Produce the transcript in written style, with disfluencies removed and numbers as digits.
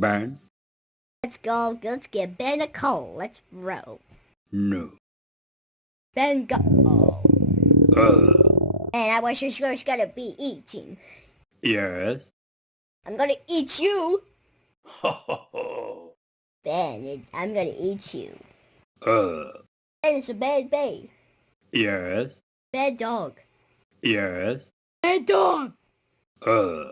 Ben? Let's go. Let's get Ben a coal. Let's row. No. Ben go. And I was just gonna be eating. Yes. I'm gonna eat you. Ho ho ho. Ben, I'm gonna eat you. Uh. Ben is a bad babe. Yes. Bad dog. Yes. Bad dog. Uh.